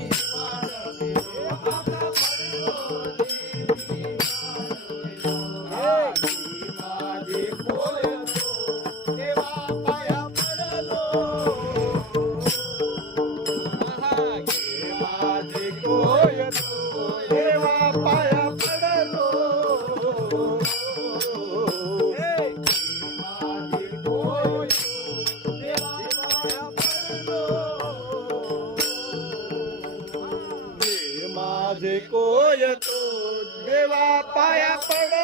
देवा तो देवा पाया पड.